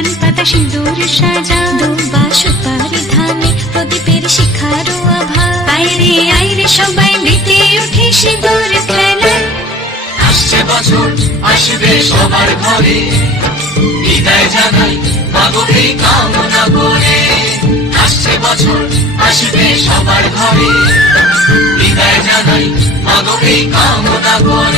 পান পাতা সিঁদুর সাজা দুবা সুপারি ধানে, প্রদীপের শিখারো আভা। আইরে আইরে সবাই মেতে উঠে সিঁদুর খেলায় আসছে বছর, আসবে সবার ঘরে। বিদায় জানাই মাগরে কামনা করে। আসছে বছর, আসবে সবার ঘরে। বিদায় জানাই মাগরে কামনা করে।